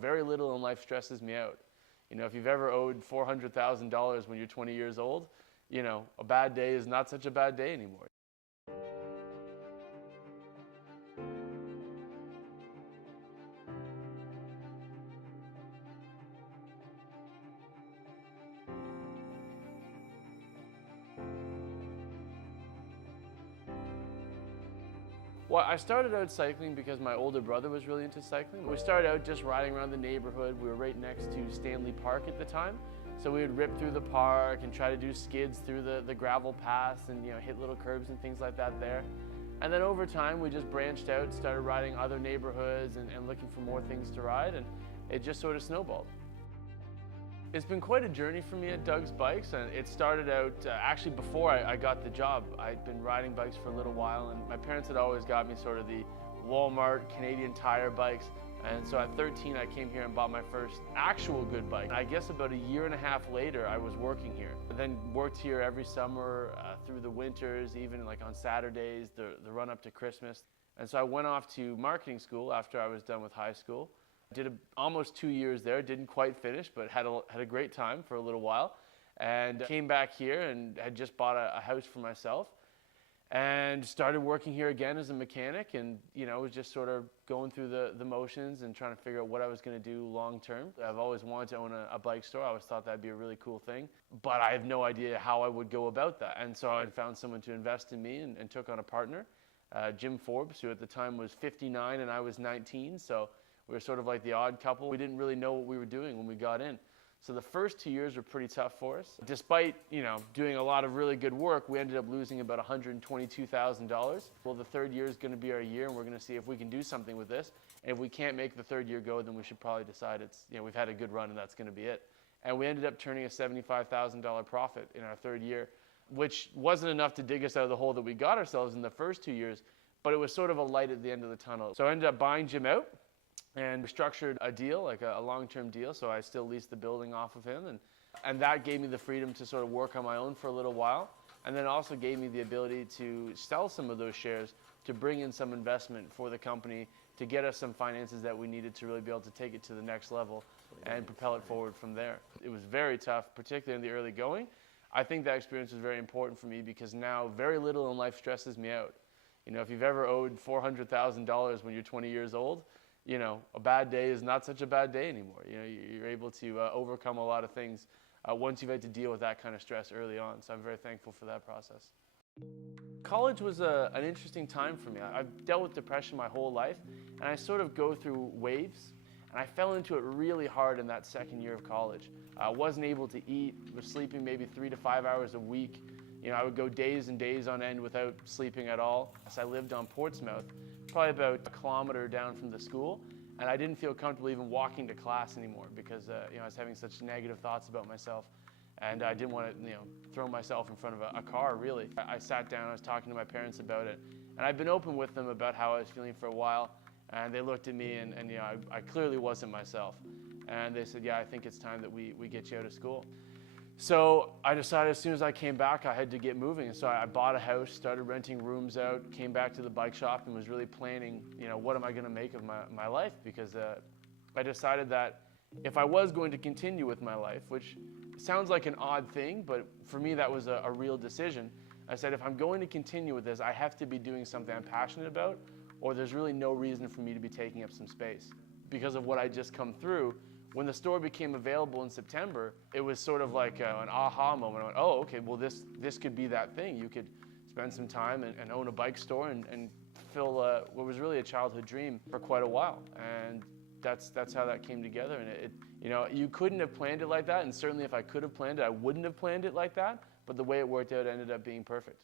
Very little in life stresses me out. If you've ever owed $400,000 when you're 20 years old, a bad day is not such a bad day anymore. Well, I started out cycling because my older brother was really into cycling. We started out just riding around the neighborhood. We were right next to Stanley Park at the time. So we would rip through the park and try to do skids through the gravel paths and hit little curbs and things like that there. And then over time, we just branched out, started riding other neighborhoods and looking for more things to ride, and it just sort of snowballed. It's been quite a journey for me at Doug's Bikes, and it started out actually before I got the job. I'd been riding bikes for a little while, and my parents had always got me sort of the Walmart Canadian Tire bikes. And so at 13, I came here and bought my first actual good bike. I guess about a year and a half later, I was working here. I then worked here every summer, through the winters, even like on Saturdays, the run up to Christmas. And so I went off to marketing school after I was done with high school. Did almost 2 years there, didn't quite finish, but had a great time for a little while. And came back here and had just bought a house for myself. And started working here again as a mechanic, and was just sort of going through the motions and trying to figure out what I was going to do long term. I've always wanted to own a bike store. I always thought that'd be a really cool thing, but I have no idea how I would go about that. And so I found someone to invest in me and took on a partner, Jim Forbes, who at the time was 59 and I was 19. So we were sort of like the odd couple. We didn't really know what we were doing when we got in. So the first 2 years were pretty tough for us. Despite, doing a lot of really good work, we ended up losing about $122,000. Well, the third year is going to be our year, and we're going to see if we can do something with this. And if we can't make the third year go, then we should probably decide we've had a good run and that's going to be it. And we ended up turning a $75,000 profit in our third year, which wasn't enough to dig us out of the hole that we got ourselves in the first 2 years, but it was sort of a light at the end of the tunnel. So I ended up buying Jim out and structured a deal, like a long-term deal, so I still leased the building off of him, and that gave me the freedom to sort of work on my own for a little while, and then also gave me the ability to sell some of those shares to bring in some investment for the company to get us some finances that we needed to really be able to take it to the next level and propel it forward from there. It was very tough, particularly in the early going. I think that experience was very important for me because now very little in life stresses me out. If you've ever owed $400,000 when you're 20 years old, a bad day is not such a bad day anymore. You're able to overcome a lot of things once you've had to deal with that kind of stress early on. So I'm very thankful for that process. College was an interesting time for me. I've dealt with depression my whole life, and I sort of go through waves. And I fell into it really hard in that second year of college. I wasn't able to eat, was sleeping maybe 3 to 5 hours a week. I would go days and days on end without sleeping at all. So I lived on Portsmouth, probably about a kilometer down from the school, and I didn't feel comfortable even walking to class anymore because I was having such negative thoughts about myself, and I didn't want to throw myself in front of a car, really. I sat down, I was talking to my parents about it, and I've been open with them about how I was feeling for a while, and they looked at me, and I clearly wasn't myself, and they said, yeah, I think it's time that we get you out of school. So I decided as soon as I came back, I had to get moving. And so I bought a house, started renting rooms out, came back to the bike shop and was really planning, what am I going to make of my life? Because I decided that if I was going to continue with my life, which sounds like an odd thing, but for me that was a real decision. I said, if I'm going to continue with this, I have to be doing something I'm passionate about, or there's really no reason for me to be taking up some space. Because of what I just come through, when the store became available in September, it was sort of like an aha moment. I went, oh, okay, well this could be that thing. You could spend some time and own a bike store and fill what was really a childhood dream for quite a while. And that's how that came together. And you couldn't have planned it like that. And certainly if I could have planned it, I wouldn't have planned it like that. But the way it worked out ended up being perfect.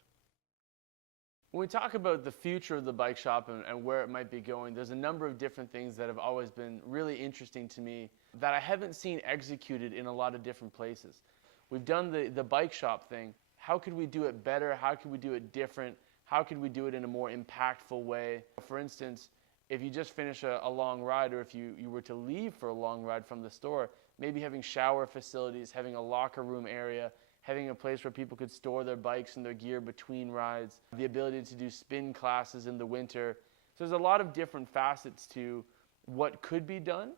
When we talk about the future of the bike shop and where it might be going, there's a number of different things that have always been really interesting to me that I haven't seen executed in a lot of different places. We've done the bike shop thing. How could we do it better? How could we do it different? How could we do it in a more impactful way? For instance, if you just finish a long ride, or if you were to leave for a long ride from the store, maybe having shower facilities, having a locker room area, having a place where people could store their bikes and their gear between rides, the ability to do spin classes in the winter. So there's a lot of different facets to what could be done,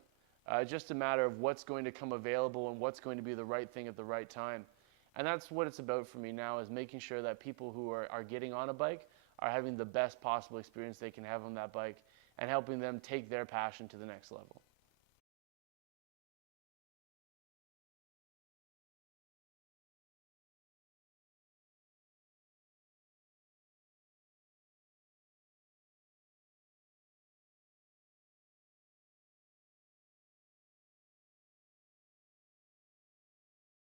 just a matter of what's going to come available and what's going to be the right thing at the right time. And that's what it's about for me now, is making sure that people who are getting on a bike are having the best possible experience they can have on that bike and helping them take their passion to the next level.